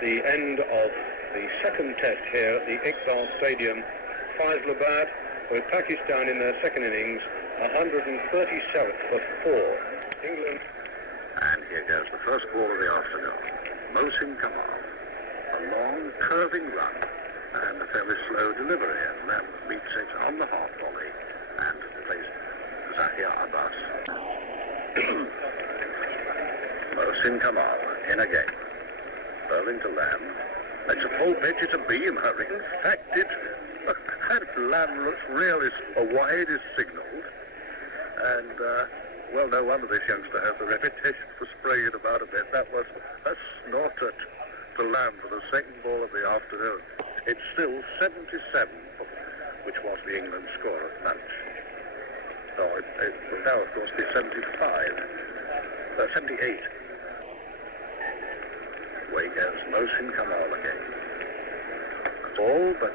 the end of the second test here at the Iqbal Stadium. Faisalabad with Pakistan in their second innings, 137 for 4. England. And here goes the first ball of the afternoon. Mohsin Kamal. A long, curving run and a fairly slow delivery. And Lamb meets it on the half volley and plays Zahir Abbas. Mohsin Kamal in again. Bowling to Lamb. It's a full pitch, it's a beam, Harry. In fact, Lamb looks really wide is signalled. And, well, no wonder this youngster has a reputation for spraying it about a bit. That was a snorter to Lamb for the second ball of the afternoon. It's still 77, which was the England score at lunch. Oh, it will now, of course, be 78. Away goes Mohsin Kamal again. Ball, but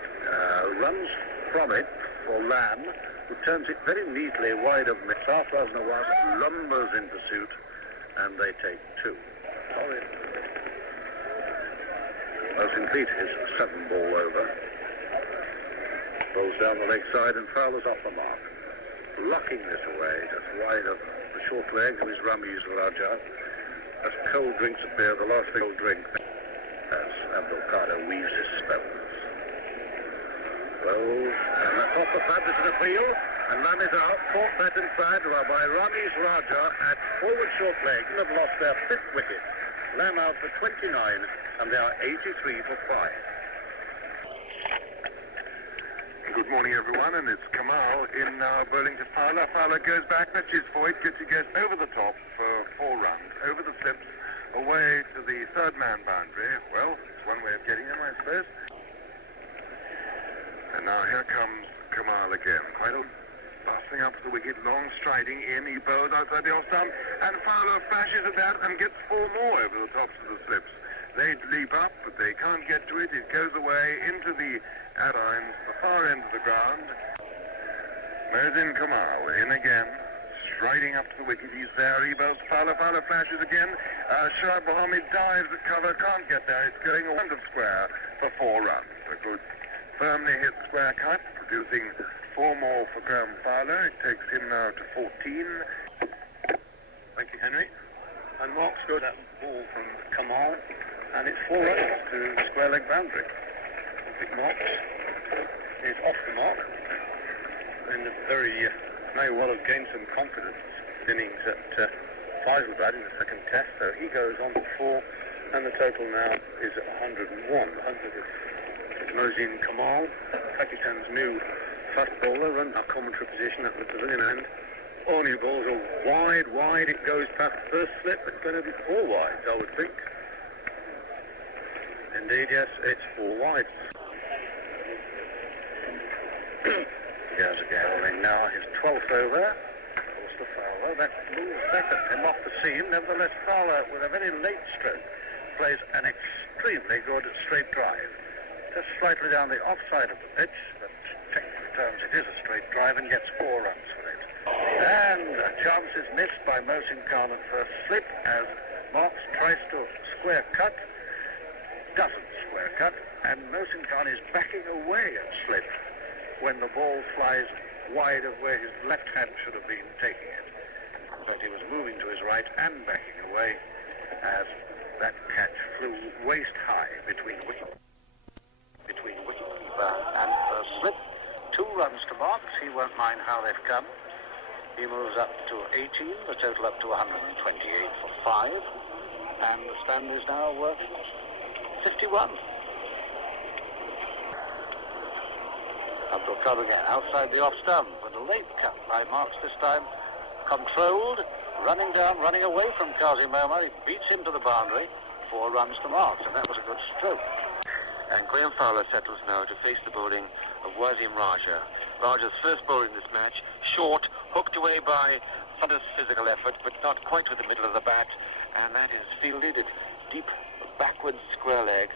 runs from it for Lamb, who turns it very neatly wide of mid. Sarfraz Nawaz lumbers in pursuit, and they take 2. Mohsin beat his 7 ball over. Bowls down the leg side, and Fowler's off the mark. Blocking this away, just wide of the short legs of his Ramiz Raja. As cold drinks appear, the last thing he'll drink as Abdul Qadir weaves his spells. Well, and that's off the fabric of the field, and Lamb is out, caught that inside by Ramiz Raja at forward short leg, and have lost their 5th wicket. Lamb out for 29, and they are 83 for 5. Good morning, everyone, and it's Kamal in now bowling to Fowler. Fowler goes back, pitches for it, he goes over the top for 4 runs, over the slips, away to the third-man boundary. Well, it's one way of getting him, I suppose. And now here comes Kamal again, quite busting up the wicket, long striding in, he bowls outside the off-stump, and Fowler flashes at that and gets 4 more over the tops of the slips. They leap up, but they can't get to it. It goes away into the Arines, the far end of the ground. Mohsin Kamal in again, striding up to the wicket. He's there, he bowls Fowler. Fowler flashes again. Shahid Mohammed dives at cover, can't get there. It's going around the square for 4 runs. A good, firmly hit square cut, producing 4 more for Graham Fowler. It takes him now to 14. Thank you, Henry. And Mark's got that ball from Kamal, and it's 4 runs to the square leg boundary. I think Marks is off the mark, and may well have gained some confidence innings at Faisalabad in the second test, so he goes on to 4, and the total now is 101. 100 is Mohsin Kamal, Pakistan's new fast bowler, run our commentary position at the pavilion end. All new balls are wide, it goes past the first slip. It's going to be 4 wides, I would think. Indeed, yes, it's 4 wides. Goes again, now his 12th over. Goes to Fowler. That moves second him off the seam. Nevertheless, Fowler, with a very late stroke, plays an extremely good straight drive. Just slightly down the offside of the pitch, but technical terms it is a straight drive, and gets 4 runs for it. And a chance is missed by Mohsin Khan at first slip as Marks tries to square cut, doesn't square cut, and Mohsin Khan is backing away at slip when the ball flies wide of where his left hand should have been taking it. But he was moving to his right and backing away as that catch flew waist high between wicketkeeper and first slip. 2 runs to Marks. He won't mind how they've come. He moves up to 18, the total up to 128 for 5. And the stand is now worth 51. Abdul Qadir again, outside the off stump, but a late cut by Marks this time. Controlled, running down, running away from Kazim Omar. He beats him to the boundary. 4 runs to Marks, and that was a good stroke. And Graham Fowler settles now to face the bowling of Wasim Raja. Raja's first bowl in this match, short, hooked away by Sunday's physical effort, but not quite to the middle of the bat, and that is fielded at deep backwards square leg.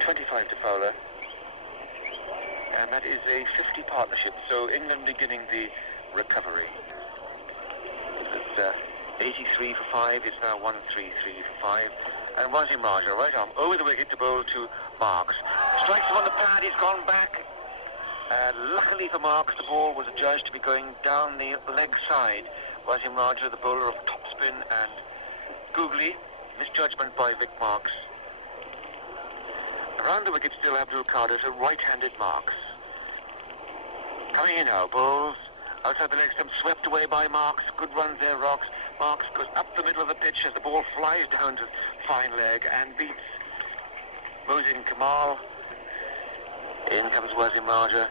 25 to Fowler. And that is a 50 partnership, so England beginning the recovery. It's 83 for 5, it's now 133 for 5. And Wazim Raja right arm over the wicket to bowl to Marks. Strikes him on the pad, he's gone back. Luckily for Marks, the ball was adjudged to be going down the leg side. Wazim Raja, the bowler of topspin and googly, misjudgment by Vic Marks. Around the wicket still Abdul Qadir to right-handed Marks. Coming in now, bowls outside the leg stump, swept away by Marks. Good runs there, Rocks. Marks goes up the middle of the pitch as the ball flies down to fine leg and beats Mohsin Kamal. In comes Wazim Raja.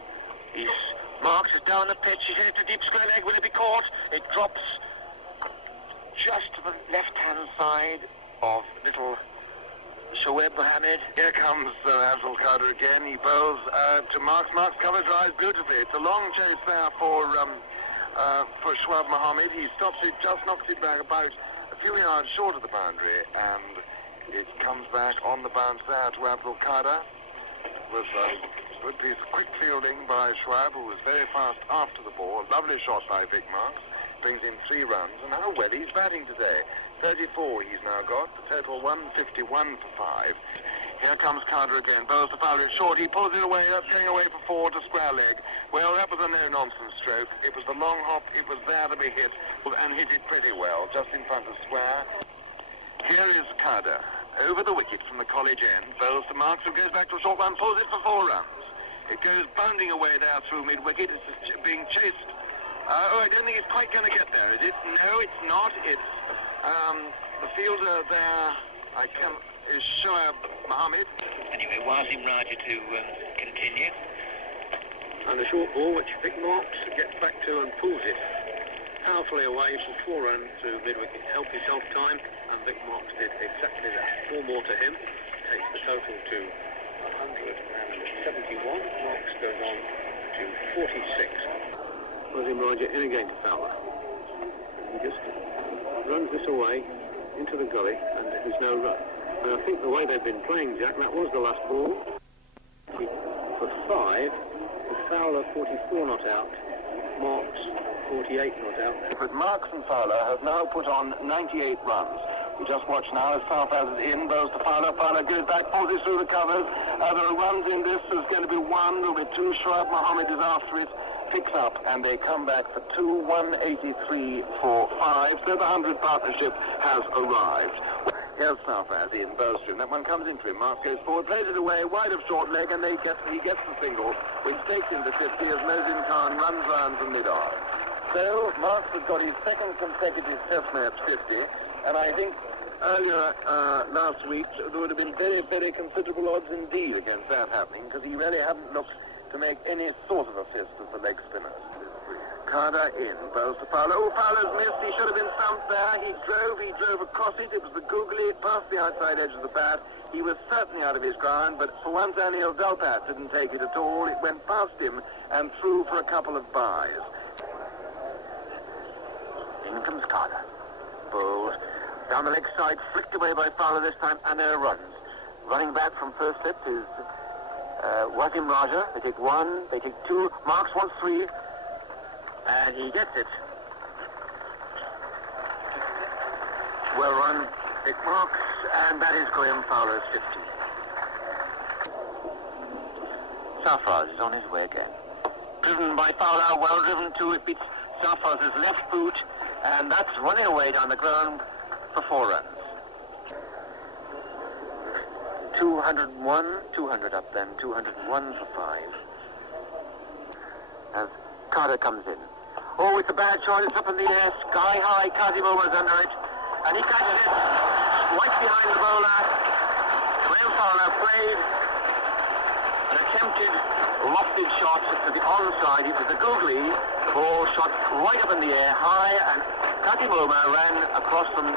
Marks is down the pitch. He's hit it to deep square leg. Will it be caught? It drops just to the left-hand side of little Shoaib Mohammed. Here comes Abdul Qadir again. He bowls to Marks. Marks covers eyes beautifully. It's a long chase there for Shoaib Mohammed. He stops it, just knocks it back about a few yards short of the boundary, and it comes back on the bounce there to Abdul Qadir. It was a good piece of quick fielding by Shoaib, who was very fast after the ball. Lovely shot by Vic Marks. Brings in 3 runs, and how well he's batting today. 34 he's now got, the total 151 for 5. Here comes Qadir again, bowls the fowler, it's short, he pulls it away, that's going away for 4 to square leg. Well, that was a no-nonsense stroke. It was the long hop, it was there to be hit, and hit it pretty well, just in front of square. Here is Qadir, over the wicket from the college end, bowls to Marks, who goes back to a short one, pulls it for 4 runs. It goes bounding away there through mid-wicket, it's being chased. I don't think it's quite going to get there, is it? No, it's not. It's the fielder there, is Shoaib Mohammed. Anyway, Wazim Raja to continue. And a short ball which Vic Marks gets back to and pulls it powerfully away for 4 runs to mid-wicket. Help himself time, and Vic Marks did exactly that. 4 more to him. Takes the total to 171. Marks goes on to 46. Wazim Raja in again to Fowler. He just runs this away into the gully, and there's no run. And I think the way they've been playing, Jack, that was the last ball. For 5, with Fowler 44 not out, Marks 48 not out. But Marks and Fowler have now put on 98 runs. We just watch now as Southaz is in, bowls to Fowler. Fowler goes back, pulls it through the covers. There are runs in this. There's going to be 1, there'll be 2. Shoaib Mohammed is after it. Picks up, and they come back for 2, 183 for 5. So the 100 partnership has arrived. Here's Southaz in, bowls to him. That one comes into him. Marks goes forward, plays it away, wide of short leg, and he gets the single, which takes him to 50 as Mohsin Khan runs round from mid-off. So Marks has got his 2nd consecutive Test match 50, and I think earlier last week there would have been very, very considerable odds indeed against that happening, because he really hadn't looked to make any sort of assist as the leg spinners. Qadir in, bowls to Fowler. Oh, Fowler's missed. He should have been stumped there. He drove across it. It was the googly, past the outside edge of the bat. He was certainly out of his ground, but for once Anil Dalpat didn't take it at all. It went past him and through for a couple of byes. In comes Qadir. Bowled down the leg side, flicked away by Fowler this time, and there runs. Running back from first slip is Wazim Raja. They take 1, they take 2. Marks wants 3, and he gets it. Well run, Vic Marks, and that is Graham Fowler's 50. Sarfraz is on his way again. Driven by Fowler, well driven too. It beats Sarfraz's left boot, and that's running away down the ground for 4 runs. 201, 200 up then, 201 for 5. As Qadir comes in. Oh, it's a bad shot, it's up in the air, sky high, Kazim Omar's under it, and he catches it, right behind the bowler. Graham Fowler played an attempted lofted shot to the onside. It was a googly, ball shot right up in the air, high, and Kazim Omar ran across from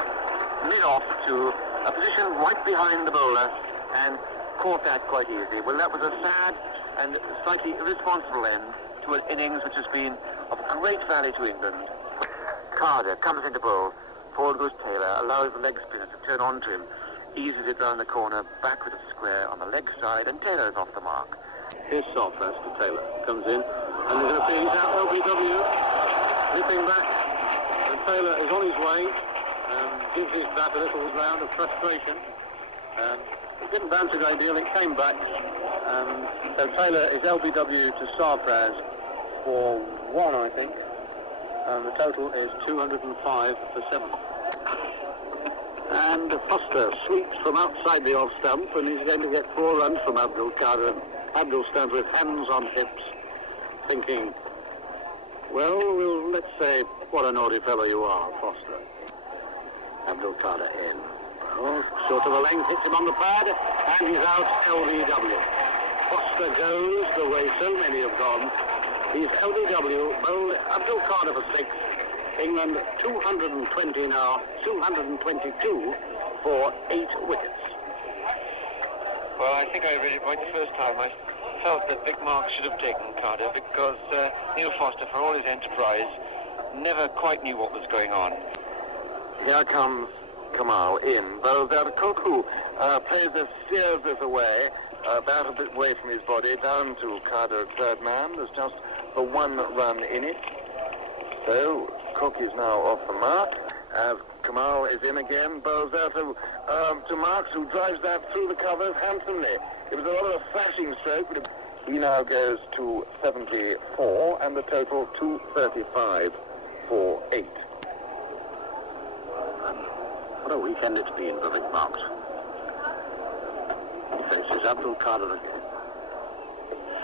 mid-off to a position right behind the bowler, and caught that quite easily. Well, that was a sad and slightly irresponsible end to an innings which has been of great value to England. Qadir comes into bowl. Forward goes Taylor, allows the leg spinner to turn on to him, eases it round the corner, back with a square on the leg side, and Taylor is off the mark. Here's Sarfraz to Taylor. Comes in, and there's a big out LBW, nipping back, and Taylor is on his way, gives his bat a little round of frustration. It didn't bounce a great deal, it came back. So Taylor is LBW to Sarpraz for 1, I think. And the total is 205 for 7. And Foster sweeps from outside the off stump, and he's going to get 4 runs from Abdul Qadir. Abdul stands with hands on hips, thinking, well, let's say, what a naughty fellow you are, Foster. Abdul Qadir in. Well, short of the length, hits him on the pad, and he's out LBW. Foster goes the way so many have gone. He's LBW, bowled Abdul Qadir for 6. England 220 now, 222 for 8 wickets. Well, I think I read it right the first time. I felt that Vic Marks should have taken Carter because Neil Foster, for all his enterprise, never quite knew what was going on. Here comes Kamal in. Bowls out Cook, who plays this, steers this away, about a bit away from his body, down to Carter at third man. There's just the 1 run in it. So Cook is now off the mark. Kamal is in again, bowls out to Marks, who drives that through the covers handsomely. It was a lot of a flashing stroke, but he now goes to 74, and the total 235 for 8. What a weekend it's been for Vic Marks. He faces Abdul Qadir again.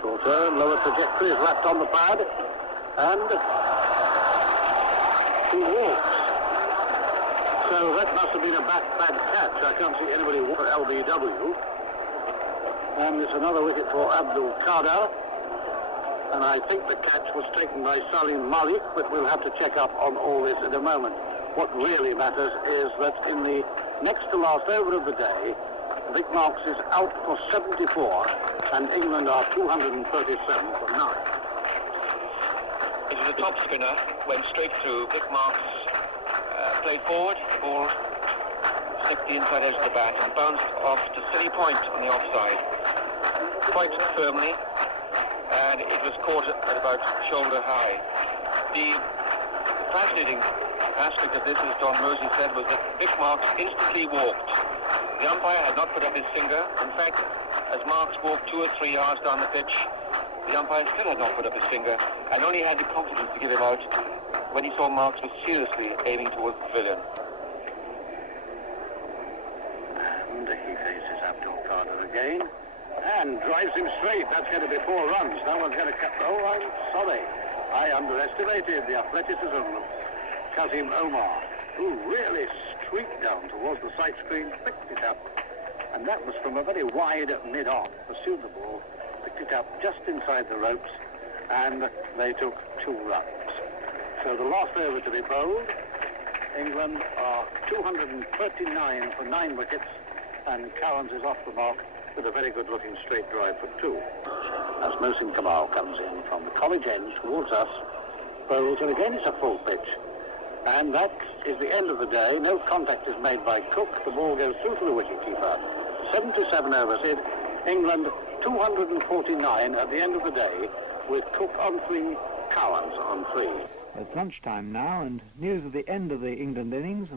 Shorter, lower trajectory is left on the pad, and he walks. So that must have been a bad catch. I can't see anybody walk for LBW. And it's another wicket for Abdul Qadir. And I think the catch was taken by Salim Malik, but we'll have to check up on all this in a moment. What really matters is that in the next to last over of the day, Vic Marks is out for 74, and England are 237 for 9. This is a top spinner, went straight through. Vic Marks played forward, the ball slipped the inside edge of the bat and bounced off to steady point on the offside, quite firmly, and it was caught at about shoulder high. The fascinating aspect of this, as Don Rosie said, was that Vic Marks instantly walked. The umpire had not put up his finger. In fact, as Marks walked 2 or 3 yards down the pitch, the umpire still had not put up his finger and only had the confidence to give him out when he saw Marks was seriously aiming towards the pavilion. And he faces Abdul Qadir again and drives him straight. That's going to be 4 runs. No one's going to cut. Oh, I'm sorry. I underestimated the athleticism of Kazim Omar, who really streaked down towards the side screen, picked it up, and that was from a very wide mid-off, pursued the ball, picked it up just inside the ropes, and they took 2 runs. So the last over to be bowled, England are 239 for 9 wickets, and Cowans is off the mark with a very good-looking straight drive for 2. As Mohsin Kamal comes in from the college end towards us, bowls, and again it's a full pitch. And that is the end of the day. No contact is made by Cook. The ball goes through to the wicketkeeper. 77 overs hit. England 249 at the end of the day, with Cook on 3, Cowans on 3. It's lunchtime now, and news of the end of the England innings.